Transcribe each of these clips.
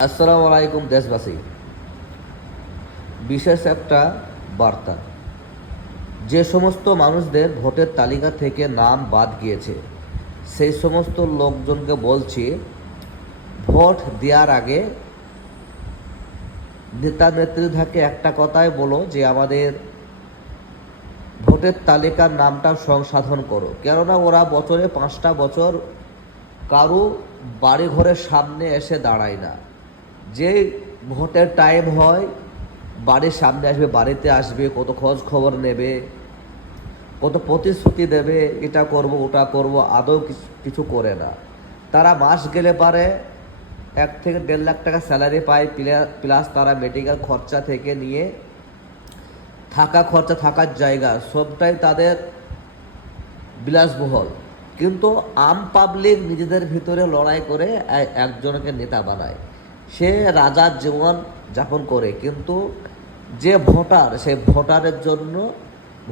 আসসালামু আলাইকুম দেশবাসী। বিশেষ একটা বার্তা। যে সমস্ত মানুষদের ভোটের তালিকা থেকে নাম বাদ গিয়েছে সেই সমস্ত লোকজনকে বলছি, ভোট দেওয়ার আগে নেতা নেত্রীদেরকে একটা কথাই বলো যে আমাদের ভোটের তালিকার নামটা সংশোধন করো। কেননা ওরা বছরে 5টা বছর কারো বাড়ি ঘরের সামনে এসে দাঁড়ায় না। যেই ভোটের টাইম হয় বাড়ির সামনে আসবে, বাড়িতে আসবে, কত খোঁজ খবর নেবে, কত প্রতিশ্রুতি দেবে, এটা করব ওটা করব, আদৌ কিছু করে না। তারা মাস গেলে পারে 1 থেকে 1.5 লাখ টাকা স্যালারি পায়, প্লাস তারা মেডিকেল খরচা থেকে নিয়ে থাকা খরচা, থাকার জায়গা সবটাই তাদের বিলাসবহুল। কিন্তু আম পাবলিক নিজেদের ভিতরে লড়াই করে একজনকে নেতা বানায়। সে রাজার জীবন যাপন করে, কিন্তু যে ভোটার সেই ভোটারের জন্য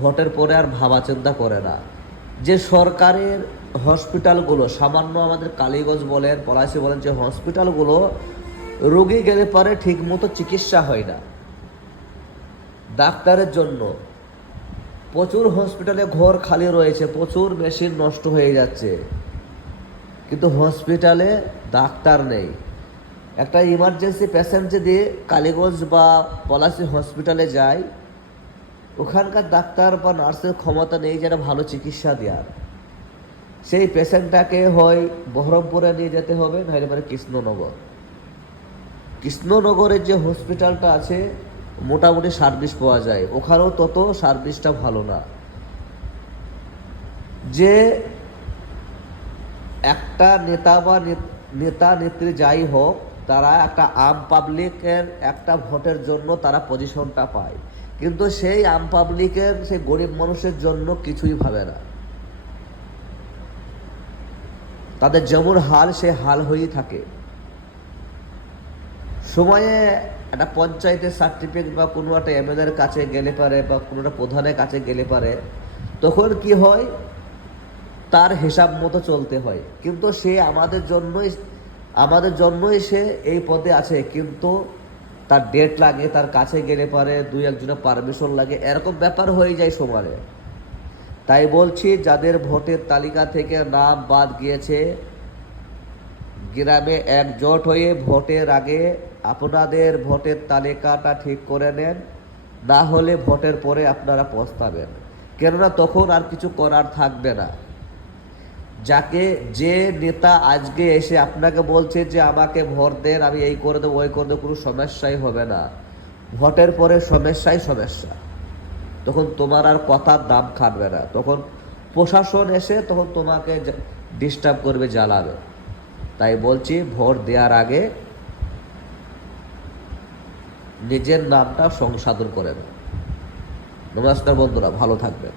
ভোটের পরে আর ভাবা চিন্তা করে না। যে সরকারের হসপিটালগুলো, সামান্য আমাদের কালীগঞ্জ বলেন, পলাশী বলেন, যে হসপিটালগুলো রোগী গেলে পারে ঠিকমতো চিকিৎসা হয় না। ডাক্তারের জন্য প্রচুর হসপিটালে ঘর খালি রয়েছে, প্রচুর মেশিন নষ্ট হয়ে যাচ্ছে, কিন্তু হসপিটালে ডাক্তার নেই। একটা ইমার্জেন্সি পেশেন্ট যদি কালীগঞ্জ বা পলাশী হসপিটালে যায়, ওখানকার ডাক্তার বা নার্সের ক্ষমতা নেই যেটা ভালো চিকিৎসা দেওয়ার। সেই পেশেন্টটাকে হয় বহরমপুরে নিয়ে যেতে হবে, নাহলে পরে কৃষ্ণনগর। কৃষ্ণনগরের যে হসপিটালটা আছে মোটামুটি সার্ভিস পাওয়া যায়, ওখানেও তত সার্ভিসটা ভালো না। যে একটা নেতা বা নেতা নেত্রী যাই হোক, তারা একটা আম পাবলিকের একটা ভোটের জন্য তারা পজিশনটা পায়, কিন্তু সেই আম পাবলিকের, সেই গরিব মানুষের জন্য কিছুই ভাবে না। তাদের যেমন হাল সে হাল হয়েই থাকে। সময়ে একটা পঞ্চায়েতের সার্টিফিকেট বা কোনো একটা এমএলএর কাছে গেলে পারে বা কোনো একটা প্রধানের কাছে গেলে পারে, তখন কি হয়, তার হিসাব মতো চলতে হয়। কিন্তু সে আমাদের জন্যই সে এই পদে আছে, কিন্তু তার ডেট লাগে, তার কাছে গেলে পারে 2-1 জনের পারমিশন লাগে, এরকম ব্যাপার হয়ে যায় সমানে। তাই বলছি, যাদের ভোটের তালিকা থেকে নাম বাদ গিয়েছে, গ্রামে একজোট হয়ে ভোটের আগে আপনাদের ভোটের তালিকাটা ঠিক করে নেন, না হলে ভোটের পরে আপনারা পস্তাবেন। কেননা তখন আর কিছু করার থাকবে না। যে নেতা আজকে এসে আপনাকে বলছে যে আমাকে ভোট দেন, আমি এই করে দেবো ওই করে দেবো, কোনো সমস্যাই হবে না। ভোটের পরে সমস্যাই সমস্যা। তখন তোমার আর কথার দাম খাটবে না, তখন প্রশাসন এসে তখন তোমাকে ডিস্টার্ব করবে, জ্বালাবে। তাই বলছি, ভোট দেওয়ার আগে নিজের নামটা সংশোধন করে নাও। নমস্কার বন্ধুরা, ভালো থাকবেন।